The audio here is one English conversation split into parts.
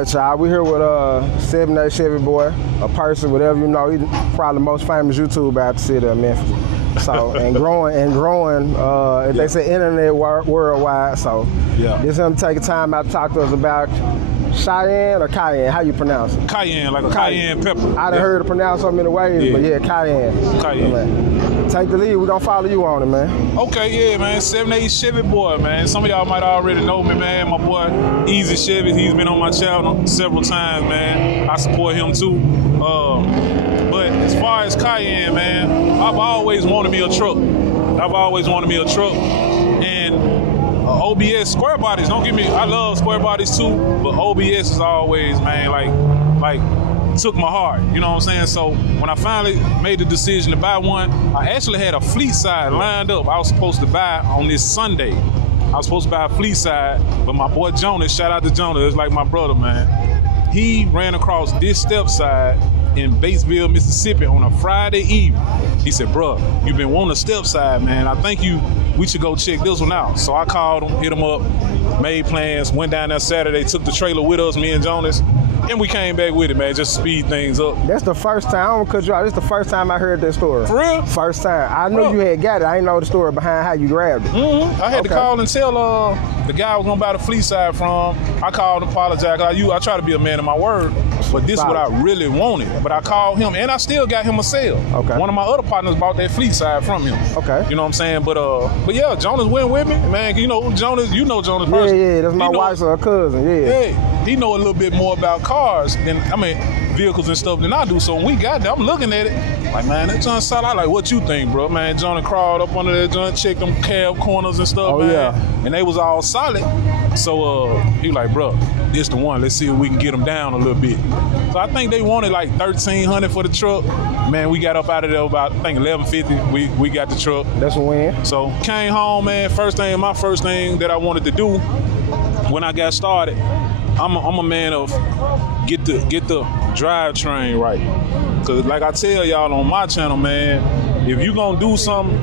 right, y'all. We here with 78 Chevy boy, a person, whatever you know. He's probably the most famous YouTuber out the city of Memphis. So and growing. They say internet worldwide. So this him taking time out to talk to us about Cheyenne or Cayenne. How you pronounce it? Cayenne, like a cayenne pepper. I done heard it pronounced so many ways, but yeah, Cayenne. Cayenne. Take the lead. We gonna follow you on it, man. Okay, yeah, man. 78 Chevy boy, man. Some of y'all might already know me, man. My boy Easy Chevy. He's been on my channel several times, man. I support him too. But as far as Cayenne, man, I've always wanted me a truck. And OBS square bodies, don't get me, I love square bodies too, but OBS is always, man, like took my heart, you know what I'm saying? So when I finally made the decision to buy one, I actually had a fleet side lined up. I was supposed to buy on this Sunday. I was supposed to buy a fleet side, but my boy Jonas, shout out to Jonas, it's like my brother, man. He ran across this step side in Batesville, Mississippi on a Friday evening. He said, bro, you've been wanting a step side, man. I think we should go check this one out. So I called him, hit him up, made plans, went down there Saturday, took the trailer with us, me and Jonas, and we came back with it, man, just to speed things up. That's the first time, I don't cut you out, this is the first time I heard that story. For real? First time. I knew you had got it. I didn't know the story behind how you grabbed it. I had to call and tell the guy I was gonna buy the fleet side from. I called and apologized. I try to be a man of my word, but this is what I really wanted. But I called him, and I still got him a sale. Okay. One of my other partners bought that fleet side from him. Okay. You know what I'm saying? But yeah, Jonas went with me, man. You know Jonas personally. Yeah, that's my wife's cousin. Yeah, he know a little bit more about cars than vehicles and stuff than I do. So when we got there, I'm looking at it like, man, that joint solid. I like, what you think, bro? Man, Jonas crawled up under that joint, checked them cab corners and stuff, man. Yeah. And they was all solid. So he like, bro, this the one. Let's see if we can get them down a little bit. So I think they wanted like $1,300 for the truck. Man, we got up out of there about, I think, $1,150. We got the truck. That's a win. So came home, man. My first thing that I wanted to do when I got started, I'm a man of get the drivetrain right. Cause like I tell y'all on my channel, man, if you gonna do something,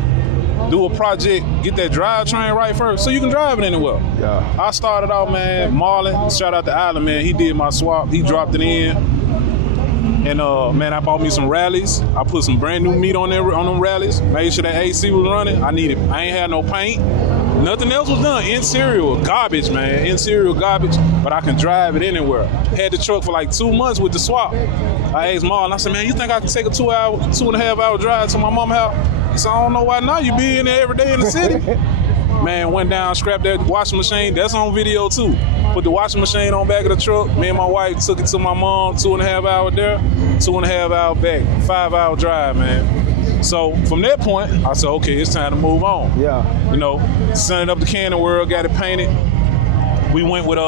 do a project, get that drivetrain right first so you can drive it anywhere. Yeah. I started out, man, Marlon, shout out to Island, man. He did my swap, he dropped it in. And man, I bought me some rallies. I put some brand new meat on them rallies. Made sure that AC was running. I ain't had no paint. Nothing else was done. Interior garbage, man. Interior garbage, but I can drive it anywhere. Had the truck for like 2 months with the swap. I asked Marlon, I said, man, you think I can take a 2.5 hour drive to my mom's house? He said, I don't know why not. You be in there every day in the city. Man, went down, scrapped that washing machine. That's on video too. Put the washing machine on back of the truck. Me and my wife took it to my mom, 2.5 hours there, 2.5 hours back, 5-hour drive, man. So from that point, I said, okay, it's time to move on. Yeah. You know, sent it up to Cannon World, got it painted. We went with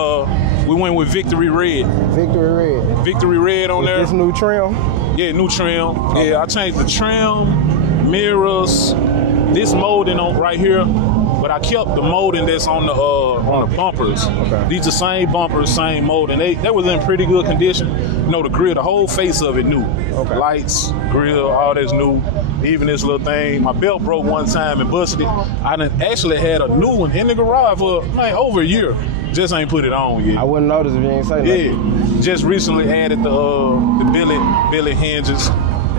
Victory Red. Victory Red. Victory Red on there. This new trim? Yeah, new trim. Okay. Yeah, I changed the trim, mirrors, this molding on right here. But I kept the molding that's on the bumpers. Okay. These are same bumpers, same molding. They was in pretty good condition. You know, the grill, the whole face of it new. Okay. Lights, grill, all that's new. Even this little thing. My belt broke one time and busted it. I done actually had a new one in the garage for over a year. Just ain't put it on yet. I wouldn't notice if you ain't say nothing. Yeah. Just recently added the billet hinges.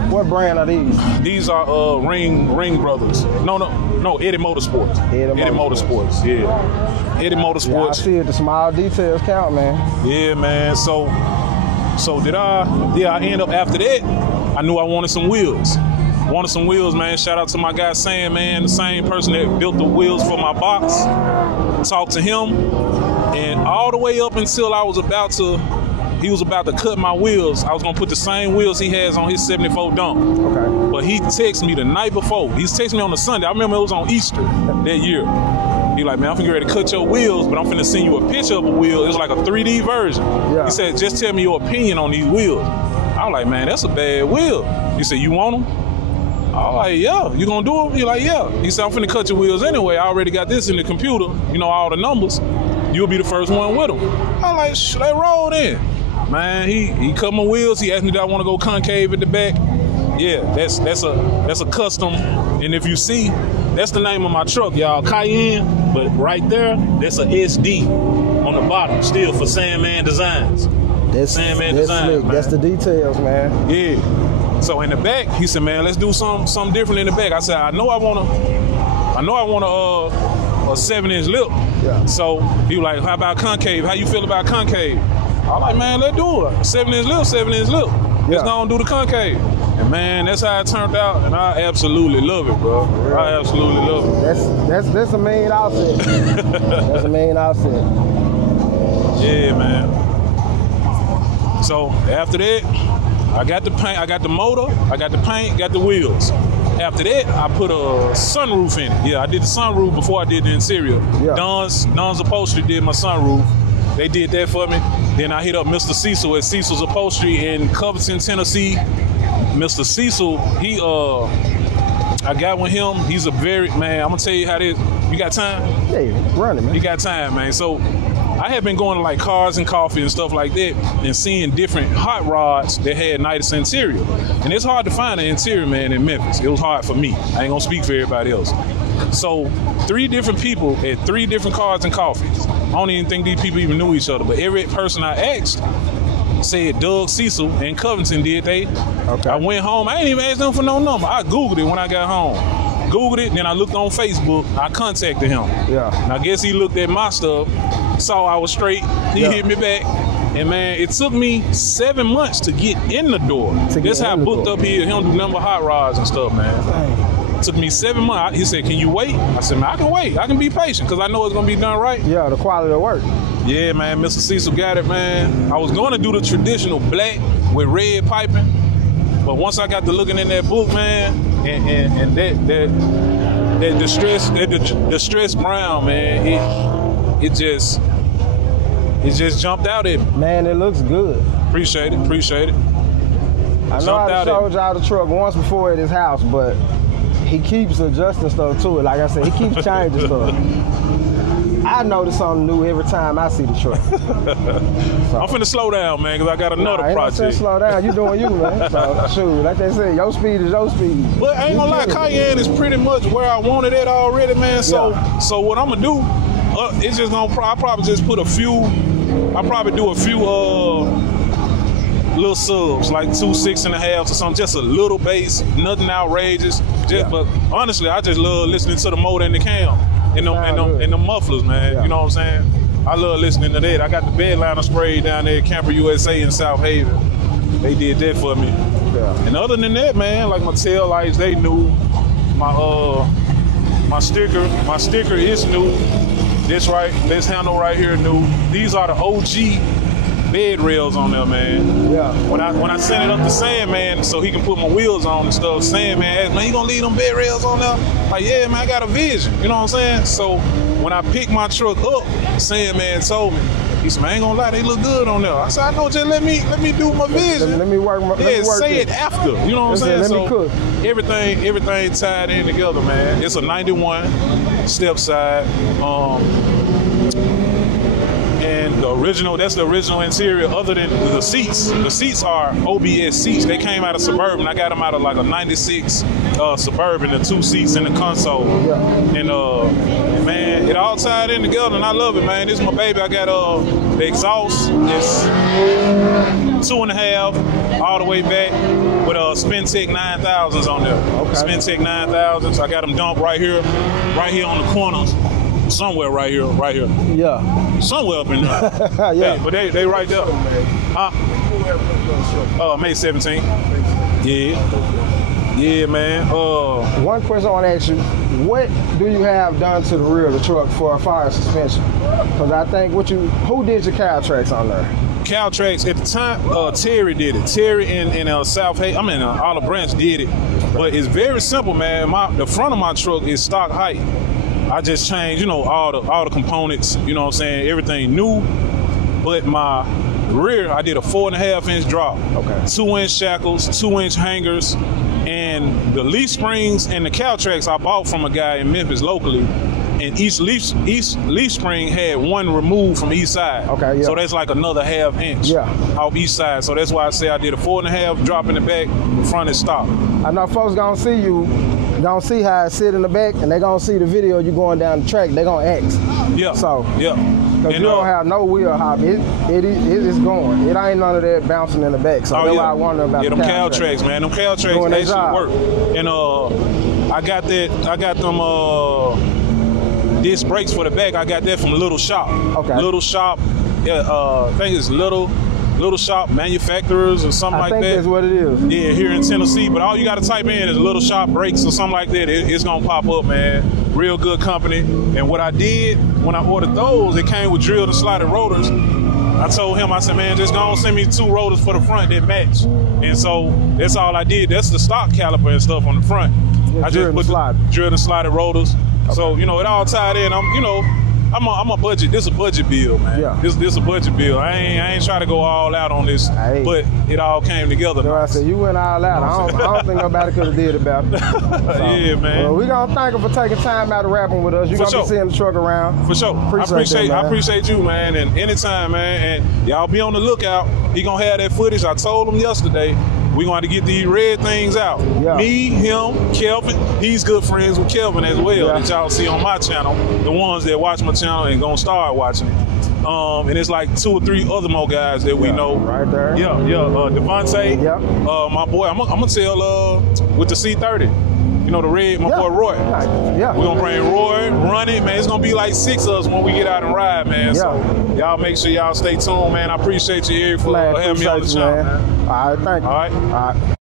What brand are these? These are Ring Brothers. No, Eddie Motorsports. Eddie Motorsports, yeah. Eddie Motorsports. Yeah, I see it. The small details count, man. Yeah, man. So I end up after that, I knew I wanted some wheels. Man. Shout out to my guy Sam, man, the same person that built the wheels for my box. Talked to him, and all the way up until he was about to cut my wheels. I was gonna put the same wheels he has on his 74 Dump. Okay. But he texted me the night before. He's texting me on the Sunday. I remember it was on Easter that year. He like, man, I'm finna ready to cut your wheels, but I'm finna send you a picture of a wheel. It was like a 3D version. Yeah. He said, just tell me your opinion on these wheels. I was like, man, that's a bad wheel. He said, you want them? I was like, yeah. You gonna do them? He like, yeah. He said, I'm finna cut your wheels anyway. I already got this in the computer. You know, all the numbers. You'll be the first one with them. I like, they rolled in. Man, he cut my wheels. He asked me, did I want to go concave at the back? Yeah, that's a custom. And if you see, that's the name of my truck, y'all, Cayenne. But right there, that's a SD on the bottom, still for Sandman Designs. That's Sandman design, slick. man. That's the details, man. Yeah. So in the back, he said, man, let's do something different in the back. I said, I know I want a 7-inch lip. Yeah. So he was like, how about concave? How you feel about concave? I was like, man, let's do it. 7-inch lip, 7-inch lip. Let's go and do the concave. And man, that's how it turned out, and I absolutely love it, bro. Yeah. I absolutely love it. That's a main outfit. That's a main outfit. Yeah, man. So after that, I got the paint, I got the motor, I got the paint, got the wheels. After that, I put a sunroof in it. Yeah, I did the sunroof before I did the interior. Yeah. Don's Upholstery did my sunroof. They did that for me. Then I hit up Mr. Cecil at Cecil's Upholstery in Covington, Tennessee. Mr. Cecil, I got with him. He's a very, man, I'm gonna tell you how this, you got time? Yeah, running, man. You got time, man. So I had been going to like Cars and Coffee and stuff like that and seeing different hot rods that had nice interior. And it's hard to find an interior, man, in Memphis. It was hard for me. I ain't gonna speak for everybody else. So 3 different people at 3 different Cars and Coffees. I don't even think these people even knew each other, but every person I asked said Doug Cecil and Covington did they. Okay. I went home. I ain't even asked them for no number. I Googled it when I got home. Googled it, then I looked on Facebook. I contacted him. Yeah. And I guess he looked at my stuff, saw I was straight. He hit me back. And man, it took me 7 months to get in the door. That's how I booked up here. He don't do number hot rods and stuff, man. Dang. It took me 7 months. He said, can you wait? I said, man, I can wait. I can be patient because I know it's going to be done right. Yeah, the quality of work. Yeah, man, Mr. Cecil got it, man. I was going to do the traditional black with red piping, but once I got to looking in that book, man, and that distress brown, man, it just jumped out at me. Man, it looks good. Appreciate it. I know I showed y'all the truck once before at his house, but he keeps adjusting stuff to it. Like I said, he keeps changing stuff. I notice something new every time I see the truck. So, I'm finna slow down, man, because I got another project. Ain't slow down. You doing you, man. So, shoot, like they say, your speed is your speed. But I ain't gonna lie, Cayenne is pretty much where I wanted it already, man. So what I'm gonna do, it's just gonna, I probably just put a few, I probably do a few little subs, like 2 6.5s or something, just a little bass, nothing outrageous. But honestly, I just love listening to the motor and the cam. And the mufflers, man. Yeah. You know what I'm saying? I love listening to that. I got the bedliner spray down there at Camper USA in South Haven. They did that for me. Yeah. And other than that, man, like my tail lights, they new. My sticker is new. This handle right here new. These are the OG bed rails on there, man. Yeah. When I sent it up to Sandman so he can put my wheels on and stuff, Sandman asked, man, you gonna leave them bed rails on there? Like, yeah, man, I got a vision. You know what I'm saying? So when I picked my truck up, Sandman told me, he said, man, I ain't gonna lie, they look good on there. I said, I know, just let me do my vision. Let me work my say it after. You know what I'm saying? Let me cook. Everything tied in together, man. It's a 91 step side. And that's the original interior other than the seats. The seats are OBS seats. They came out of Suburban. I got them out of like a 96 Suburban, the 2 seats in the console. Yeah. And man, it all tied in together and I love it, man. This is my baby. I got the exhaust. It's 2.5 all the way back with Spintech 9000s on there. Okay. Spintech 9000s. I got them dumped right here on the corner. Somewhere right here. Yeah. Somewhere up in there. Yeah. But they right there. Huh? May 17th. Yeah, man. One question I want to ask you: what do you have done to the rear of the truck for a fire suspension? Because I think who did your cow tracks on there? Cow tracks at the time, Terry did it. Terry in South Haven, Olive Branch did it. But it's very simple, man. The front of my truck is stock height. I just changed, all the components, you know what I'm saying, everything new. But my rear, I did a 4.5-inch drop. Okay. 2-inch shackles, 2-inch hangers, and the leaf springs and the cow tracks I bought from a guy in Memphis locally. And each leaf spring had one removed from each side. Okay, yeah. So that's like another 1/2 inch off each side. So that's why I say I did a 4.5 drop in the back, the front is stock. I know folks gonna see you. Gonna see how I sit in the back, and they gonna see the video you going down the track. They gonna ask. Yeah. So yeah. Because you don't have no wheel hop. It's going. It ain't none of that bouncing in the back. So that's why I wonder about them cow tracks, man. Them cow tracks, they should work. And I got them disc brakes for the back. I got that from Little Shop. Okay. Little Shop. Yeah, I think it's Little Shop Manufacturers or something like that. I think that's what it is. Yeah, here in Tennessee. But all you got to type in is Little Shop Brakes or something like that. It's going to pop up, man. Real good company. And what I did when I ordered those, it came with drilled and slotted rotors. I told him, I said, man, just go and send me 2 rotors for the front that match. And so that's all I did. That's the stock caliper and stuff on the front. Yeah, I just put the drilled and slotted rotors. Okay. So, you know, it all tied in. I'm a budget. This is a budget bill, man. Yeah. This a budget bill. I ain't trying to go all out on this, but it all came together. So I said you went all out. I don't think nobody could have did about it. So, yeah, man. Well, we gonna thank him for taking time out of rapping with us. You gonna be seeing the truck around. For sure. I appreciate you, man. And anytime, man. And y'all be on the lookout. He gonna have that footage. I told him yesterday. We going to get these red things out. Yeah. Me, him, Kelvin. He's good friends with Kelvin as well. That y'all see on my channel. The ones that watch my channel and gonna start watching it. And it's like 2 or 3 other more guys that we know. Right there. Yeah. Devontae. Yeah. My boy. I'm gonna tell with the C30. You know, the red, my boy Roy. Yeah. We're gonna bring Roy, run it, man. It's gonna be like 6 of us when we get out and ride, man. Yeah. So y'all make sure y'all stay tuned, man. I appreciate you, Eric, for having me on the channel, man. All right, thank you. All right.